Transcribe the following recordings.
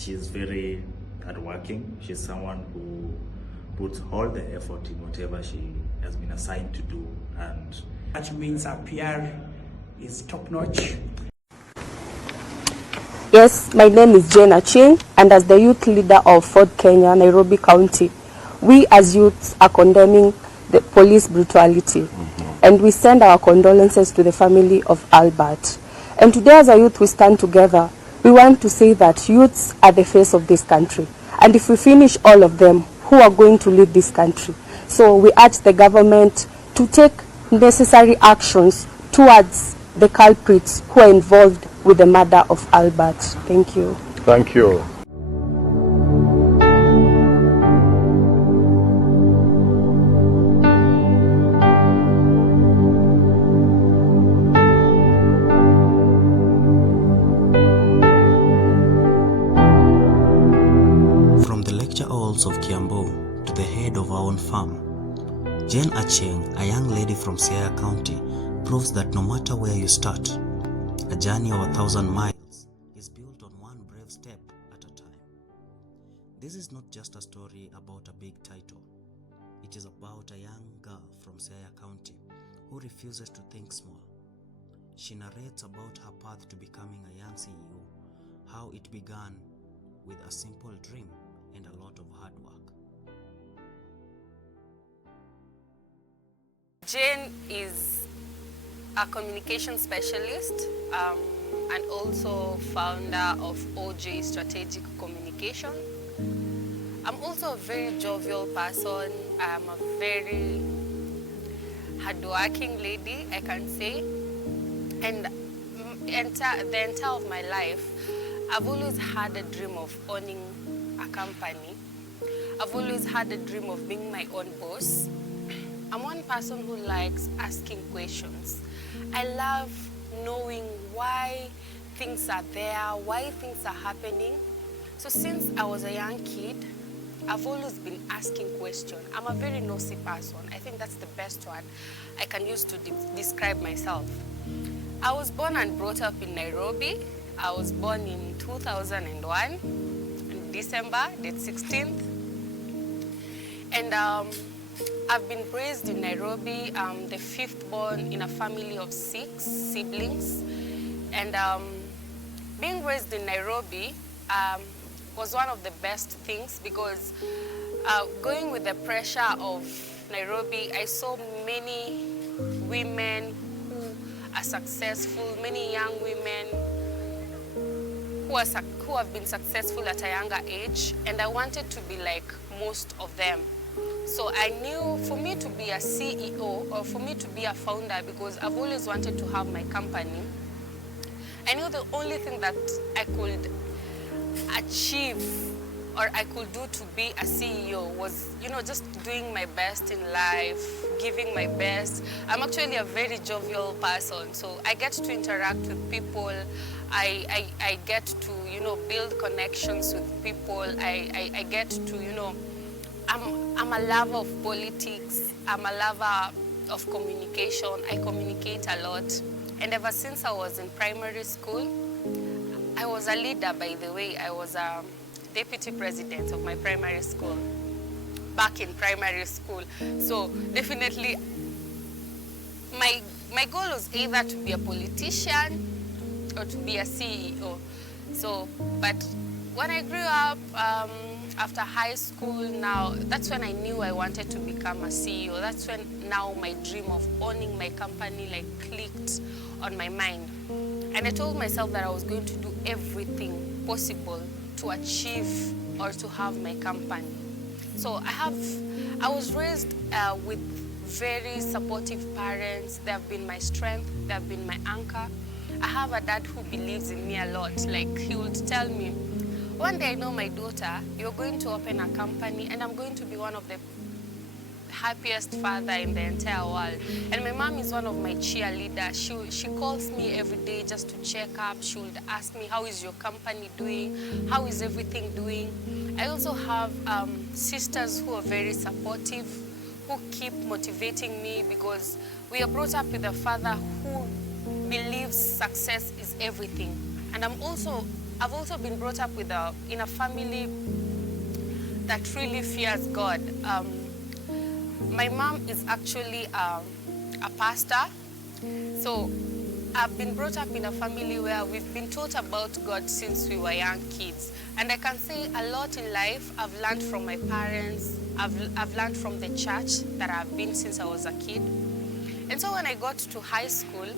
She's very hardworking. She's someone who puts all the effort in whatever she has been assigned to do, and that means our PR is top-notch. Yes, my name is Jane Achieng, and as the youth leader of Ford Kenya, Nairobi County, we as youths are condemning the police brutality, and we send our condolences to the family of Albert. And today as a youth we stand together. We want to say that youths are the face of this country, and if we finish all of them, who are going to lead this country? So we urge the government to take necessary actions towards the culprits who are involved with the murder of Albert. Thank you. Thank you. From the lecture halls of Kiambu to the head of our own farm, Jane Achieng, a young lady from Siaya County, proves that no matter where you start, a journey of 1,000 miles is built on one brave step at a time. This is not just a story about a big title. It is about a young girl from Siaya County who refuses to think small. She narrates about her path to becoming a young CEO, how it began with a simple dream and a lot of hard work. Jane is a communication specialist and also founder of OJ Strategic Communication. I'm also a very jovial person. I'm a very hardworking lady, I can say. And the entire of my life, I've always had a dream of owning a company. I've always had a dream of being my own boss. I'm one person who likes asking questions. I love knowing why things are there, why things are happening. So since I was a young kid, I've always been asking questions. I'm a very nosy person. I think that's the best word I can use to describe myself. I was born and brought up in Nairobi. I was born in 2001, in December, date 16th. And I've been raised in Nairobi. I'm the fifth born in a family of 6 siblings. And being raised in Nairobi was one of the best things because going with the pressure of Nairobi, I saw many women who are successful, many young women who have been successful at a younger age, and I wanted to be like most of them. So I knew for me to be a CEO or for me to be a founder, because I've always wanted to have my company, I knew the only thing that I could achieve or I could do to be a CEO was, just doing my best in life, giving my best. I'm actually a very jovial person, so I get to interact with people. I get to, build connections with people. I get to, I'm a lover of politics. I'm a lover of communication. I communicate a lot. And ever since I was in primary school, I was a leader, by the way. I was a deputy president of my primary school, back in primary school. So definitely, my goal was either to be a politician or to be a CEO. So, but when I grew up, after high school now, that's when I knew I wanted to become a CEO. That's when now my dream of owning my company clicked on my mind. And I told myself that I was going to do everything possible to achieve or to have my company. So I was raised with very supportive parents. They have been my strength. They have been my anchor. I have a dad who believes in me a lot. He would tell me, one day I know my daughter, you're going to open a company and I'm going to be one of the happiest father in the entire world. And my mom is one of my cheerleaders. She calls me every day just to check up. She would ask me, how is your company doing? How is everything doing? I also have sisters who are very supportive, who keep motivating me, because we are brought up with a father who believes success is everything. And I'm also I've also been brought up in a family that really fears God. My mom is actually a pastor, so I've been brought up in a family where we've been taught about God since we were young kids. And I can say a lot in life I've learned from my parents, I've learned from the church that I've been since I was a kid. And so when I got to high school,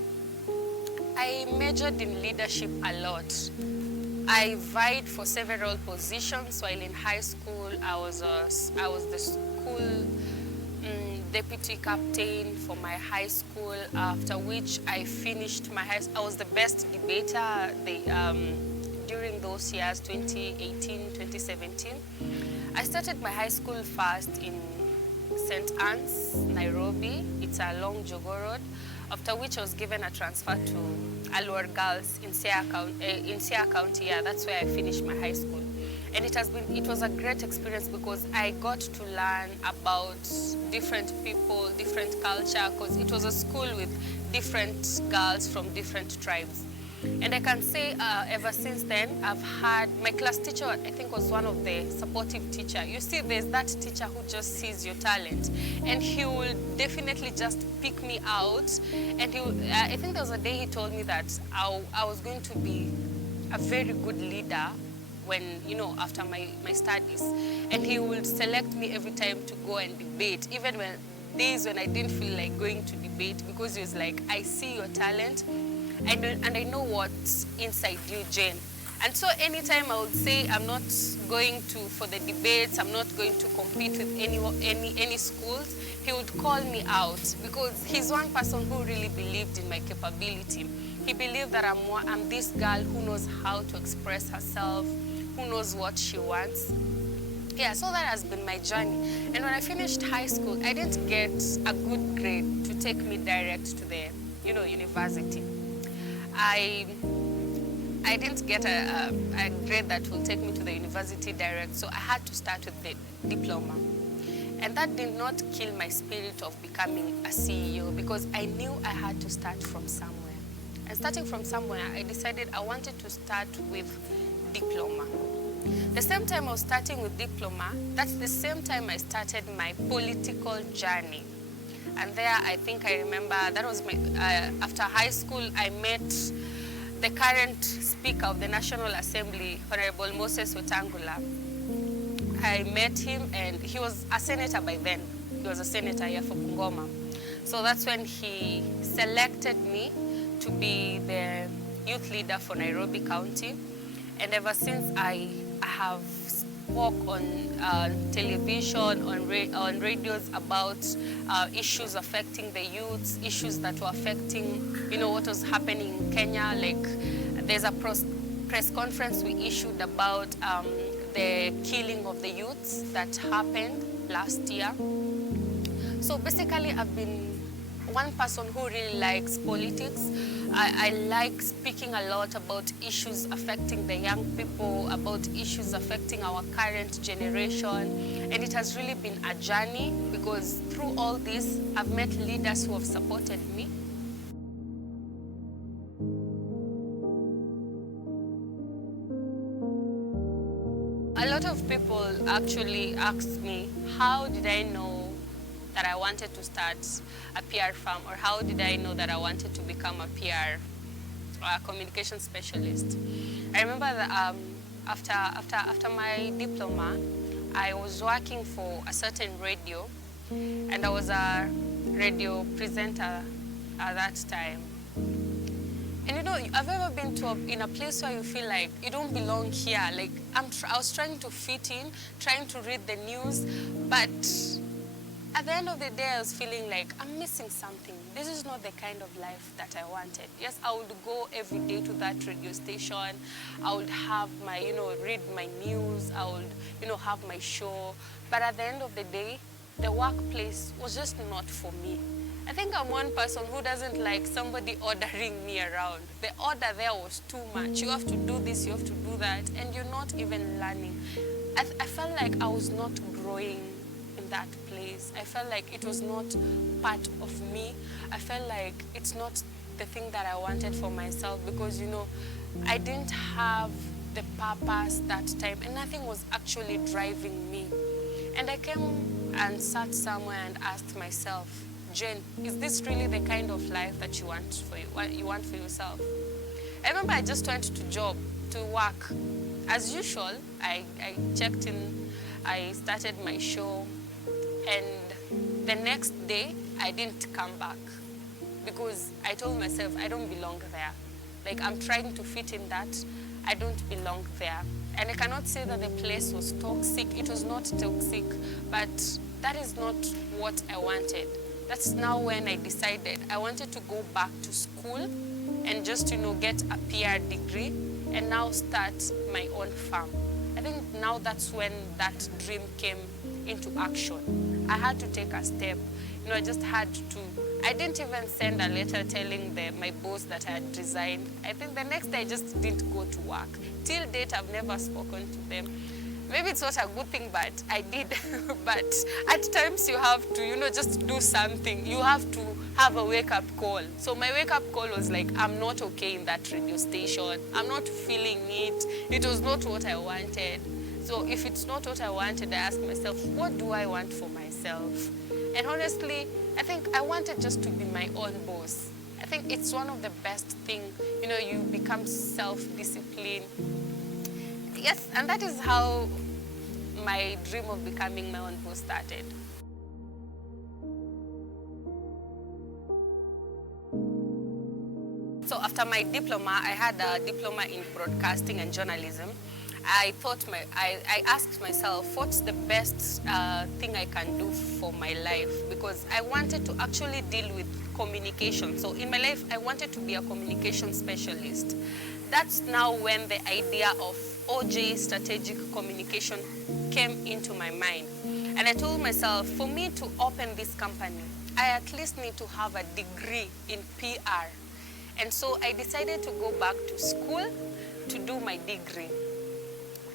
I majored in leadership a lot. I vied for several positions while in high school. I was the school deputy captain for my high school, after which I finished my I was the best debater during those years, 2018, 2017. I started my high school first in St. Anne's, Nairobi. It's along Jogoo Road, after which I was given a transfer to Alwar Girls in Siaya County. Yeah, that's where I finished my high school. And it was a great experience because I got to learn about different people, different culture, because it was a school with different girls from different tribes. And I can say ever since then, I've had, my class teacher, I think, was one of the supportive teacher. You see, there's that teacher who just sees your talent, and he will definitely just pick me out. And I think there was a day he told me that I was going to be a very good leader when, after my studies. And he would select me every time to go and debate, even when days when I didn't feel like going to debate, because he was like, I see your talent, and I know what's inside you, Jane. And so anytime I would say I'm not going for the debates, I'm not going to compete with any schools, he would call me out, because he's one person who really believed in my capability. He believed that I'm this girl who knows how to express herself, who knows what she wants. Yeah, so that has been my journey. And when I finished high school, I didn't get a good grade to take me direct to the, university. I didn't get a grade that will take me to the university direct, so I had to start with the diploma. And that did not kill my spirit of becoming a CEO, because I knew I had to start from somewhere. And starting from somewhere, I decided I wanted to start with diploma. The same time I was starting with diploma, that's the same time I started my political journey. And there, I think I remember, that was my, after high school, I met the current Speaker of the National Assembly, Honorable Moses Wetangula. I met him, and he was a senator by then. He was a senator here for Bungoma. So that's when he selected me to be the youth leader for Nairobi County. And ever since, I have spoke on television, on radios about issues affecting the youths, issues that were affecting, what was happening in Kenya. Like, there's a press conference we issued about the killing of the youths that happened last year. So basically, I've been one person who really likes politics. I like speaking a lot about issues affecting the young people, about issues affecting our current generation. And it has really been a journey, because through all this, I've met leaders who have supported me. A lot of people actually ask me, how did I know that I wanted to start a PR firm, or how did I know that I wanted to become a PR or a communication specialist? I remember that after my diploma, I was working for a certain radio, and I was a radio presenter at that time. And I've ever been in a place where you feel like you don't belong here. Like, I was trying to fit in, trying to read the news, but at the end of the day, I was feeling like I'm missing something. This is not the kind of life that I wanted. Yes, I would go every day to that radio station. I would have my, read my news. I would, have my show. But at the end of the day, the workplace was just not for me. I think I'm one person who doesn't like somebody ordering me around. The order there was too much. You have to do this, you have to do that, and you're not even learning. I felt like I was not growing in that place. I felt like it was not part of me. I felt like it's not the thing that I wanted for myself, because I didn't have the purpose that time, and nothing was actually driving me. And I came and sat somewhere and asked myself, Jane, is this really the kind of life that you want for yourself? I remember I just went to work. As usual, I checked in, I started my show, and the next day I didn't come back because I told myself I don't belong there. Like, I'm trying to fit in that, I don't belong there. And I cannot say that the place was toxic. It was not toxic, but that is not what I wanted. That's now when I decided I wanted to go back to school and just, get a PR degree and now start my own farm. I think now that's when that dream came into action. I had to take a step. I just had to. I didn't even send a letter telling my boss that I had resigned. I think the next day I just didn't go to work. Till date, I've never spoken to them. Maybe it's not a good thing, but I did. But at times you have to, just do something. You have to have a wake-up call. So my wake-up call was like, I'm not okay in that radio station. I'm not feeling it. It was not what I wanted. So if it's not what I wanted, I asked myself, what do I want for myself? And honestly, I think I wanted just to be my own boss. I think it's one of the best things, you become self-disciplined. Yes, and that is how my dream of becoming my own boss started. So after my diploma, I had a diploma in broadcasting and journalism. I asked myself, what's the best thing I can do for my life? Because I wanted to actually deal with communication. So in my life, I wanted to be a communication specialist. That's now when the idea of OJ Strategic Communication came into my mind. And I told myself, for me to open this company, I at least need to have a degree in PR. And so I decided to go back to school to do my degree.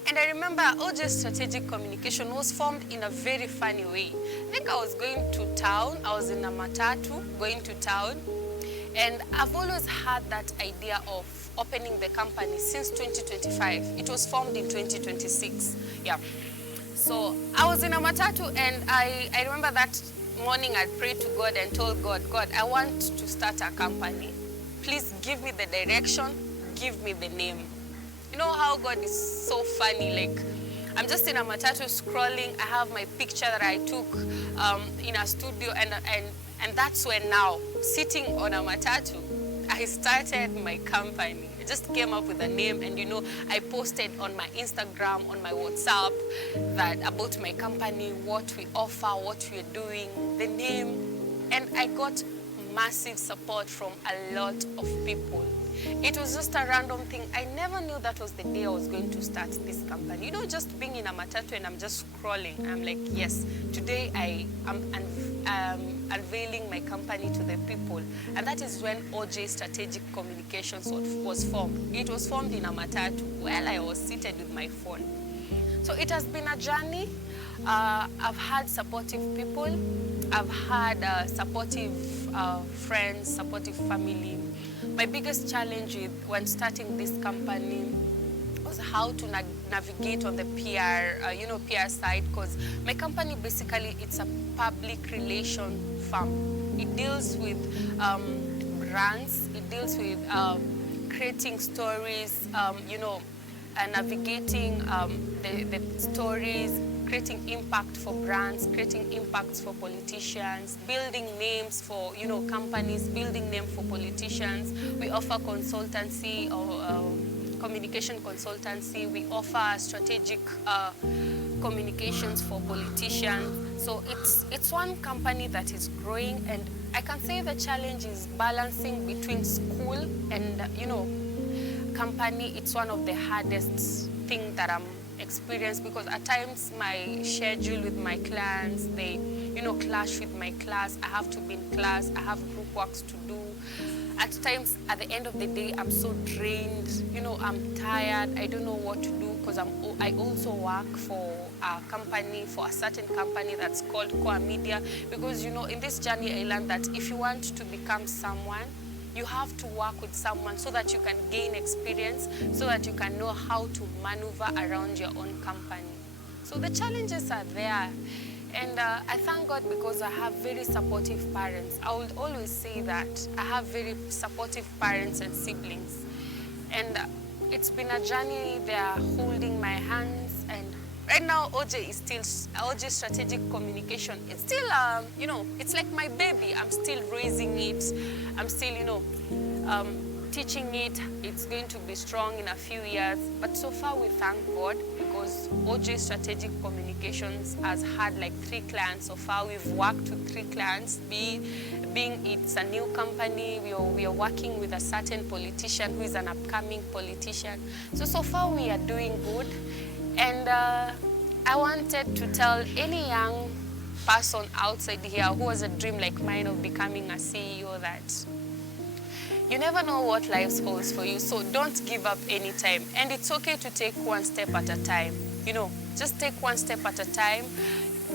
And I remember OJ Strategic Communication was formed in a very funny way. I think I was going to town, I was in a matatu going to town, and I've always had that idea of opening the company since 2025. It was formed in 2026, yeah. So I was in a matatu, and I remember that morning I prayed to God and told God, I want to start a company. Please give me the direction, give me the name. You know how God is so funny, like I'm just in a matatu scrolling, I have my picture that I took in a studio, and that's when now, sitting on a matatu, I started my company. I just came up with a name, and I posted on my Instagram, on my WhatsApp, that about my company, what we offer, what we're doing, the name, and I got massive support from a lot of people. It was just a random thing. I never knew that was the day I was going to start this company. Just being in a matatu and I'm just scrolling. I'm like, yes, today I am unveiling my company to the people. And that is when OJ Strategic Communications was formed. It was formed in a matatu while I was seated with my phone. So it has been a journey. I've had supportive people. I've had supportive friends, supportive family. My biggest challenge when starting this company was how to navigate on the PR, PR side, because my company basically, it's a public relation firm. It deals with brands, it deals with creating stories, navigating the stories, creating impact for brands, creating impacts for politicians, building names for companies, building names for politicians. We offer consultancy or communication consultancy. We offer strategic communications for politicians. So it's one company that is growing, and I can say the challenge is balancing between school and company. It's one of the hardest thing that I'm experienced, because at times my schedule with my clients, they clash with my class. I have to be in class, I have group works to do. At times, at the end of the day, I'm so drained, I'm tired, I don't know what to do, because I also work for a company, for a certain company that's called Core Media, because in this journey I learned that if you want to become someone, You have to work with someone so that you can gain experience, so that you can know how to maneuver around your own company. So the challenges are there. And I thank God because I have very supportive parents. I would always say that I have very supportive parents and siblings. And it's been a journey. They are holding my hands. And right now, OJ Strategic Communication. It's still, it's like my baby. I'm still raising it. I'm still, teaching it. It's going to be strong in a few years. But so far, we thank God because OJ Strategic Communications has had like 3 clients so far. We've worked with 3 clients. Being it's a new company, we are working with a certain politician who is an upcoming politician. So far, we are doing good. And I wanted to tell any young person outside here who has a dream like mine of becoming a CEO that you never know what life holds for you, so don't give up anytime. And it's okay to take one step at a time. Just take one step at a time.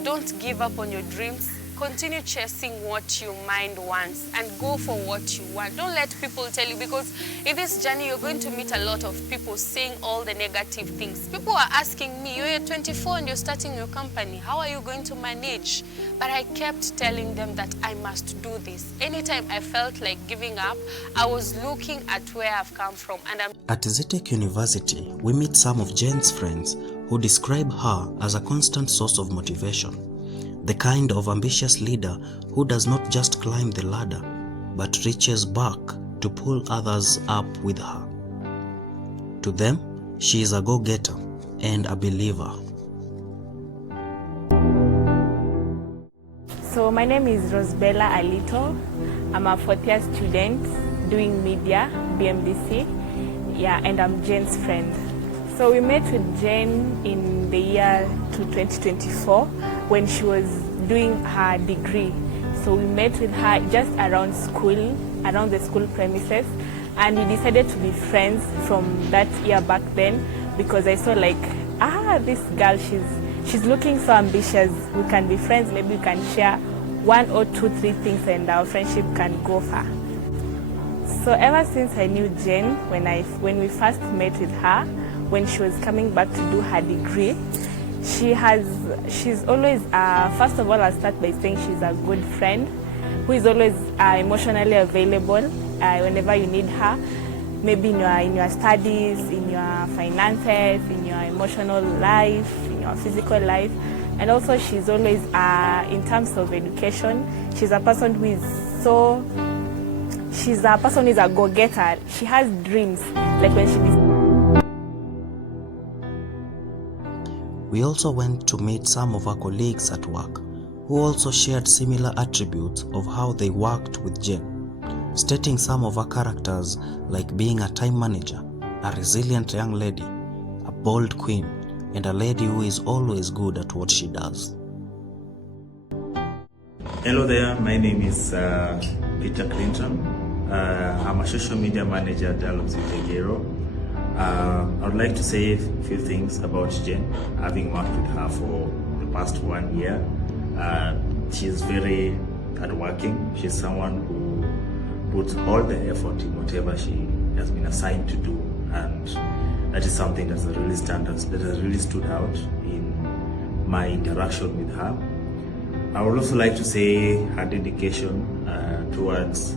Don't give up on your dreams. Continue chasing what your mind wants and go for what you want. Don't let people tell you, because in this journey you're going to meet a lot of people saying all the negative things. People are asking me, you're 24 and you're starting your company. How are you going to manage? But I kept telling them that I must do this. Anytime I felt like giving up, I was looking at where I've come from. And At Zetech University, we meet some of Jen's friends who describe her as a constant source of motivation. The kind of ambitious leader who does not just climb the ladder, but reaches back to pull others up with her. To them, she is a go-getter and a believer. So my name is Rosbella Alito. I'm a 4th year student doing media, BMDC, and I'm Jen's friend. So we met with Jen in the year 2024 when she was doing her degree. So we met with her just around the school premises, and we decided to be friends from that year back then because I saw this girl, she's looking so ambitious. We can be friends, maybe we can share 1 or 2, 3 things and our friendship can go far. So ever since I knew Jen, when we first met with her, when she was coming back to do her degree, she's always, first of all, I'll start by saying she's a good friend who is always emotionally available whenever you need her, maybe in your studies, in your finances, in your emotional life, in your physical life. And also she's always, in terms of education, she's a person who is a go-getter. She has dreams, like when she... We also went to meet some of our colleagues at work who also shared similar attributes of how they worked with Jen, stating some of her characters like being a time manager, a resilient young lady, a bold queen, and a lady who is always good at what she does. Hello there, my name is Peter Clinton. I'm a social media manager at Dialogues with Tegero. I would like to say a few things about Jen, having worked with her for the past 1 year. She's very hardworking. She's someone who puts all the effort in whatever she has been assigned to do, and that is something that has really stood out in my interaction with her. I would also like to say her dedication towards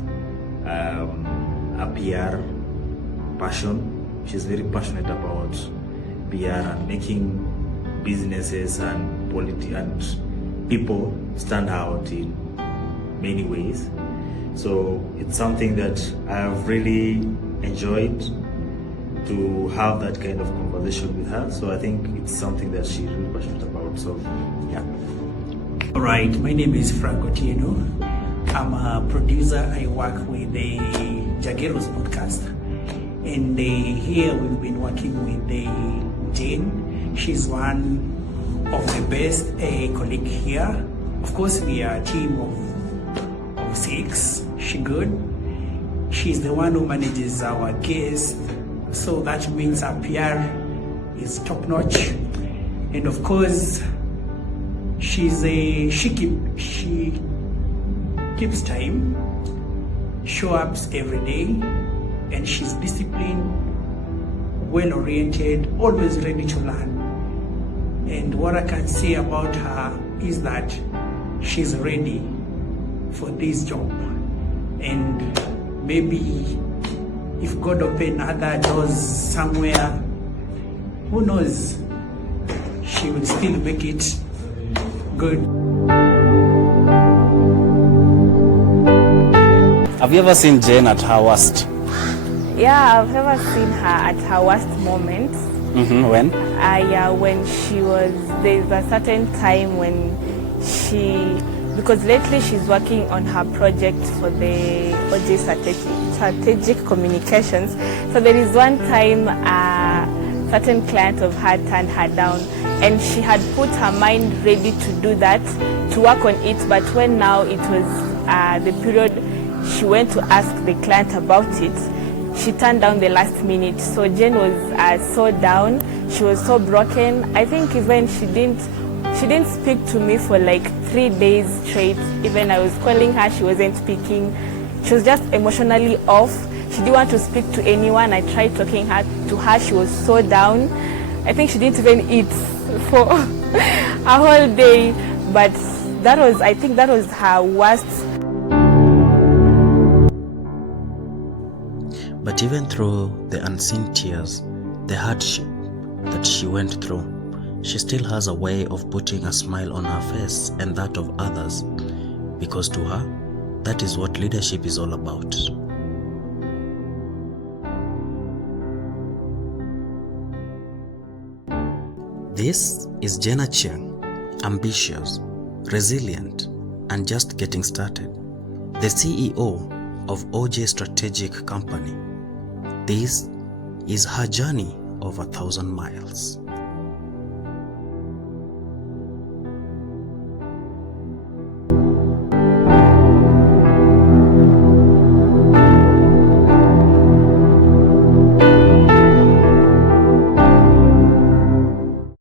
a PR passion. She's very passionate about PR and making businesses and people stand out in many ways. So it's something that I have really enjoyed to have that kind of conversation with her. So I think it's something that she's really passionate about. So yeah. All right, my name is Frank Otieno. I'm a producer. I work with the Jageros podcast. And here we've been working with Jane. She's one of the best colleagues here. Of course, we are a team of 6. She's good. She's the one who manages our guests. So that means our PR is top notch. And of course, she keeps time. show ups every day, and she's disciplined, well-oriented, always ready to learn. And what I can say about her is that she's ready for this job. And maybe if God open other doors somewhere, who knows, she will still make it good. Have you ever seen Jane at her worst? Yeah, I've ever seen her at her worst moment. When? Yeah, when there's a certain time when because lately she's working on her project for the OJ strategic communications. So there is one time a certain client of her turned her down, and she had put her mind ready to do that, to work on it, but when now it was the period she went to ask the client about it, she turned down the last minute. So Jane was so down, she was so broken. I think even she didn't speak to me for like 3 days straight. Even I was calling her, she wasn't speaking. She was just emotionally off. She didn't want to speak to anyone. I tried talking to her, she was so down. I think she didn't even eat for a whole day. But I think that was her worst. But even through the unseen tears, the hardship that she went through, she still has a way of putting a smile on her face and that of others, because to her, that is what leadership is all about. This is Jane Achieng, ambitious, resilient, and just getting started, the CEO of OJ Strategic Company. This is her journey of 1,000 miles.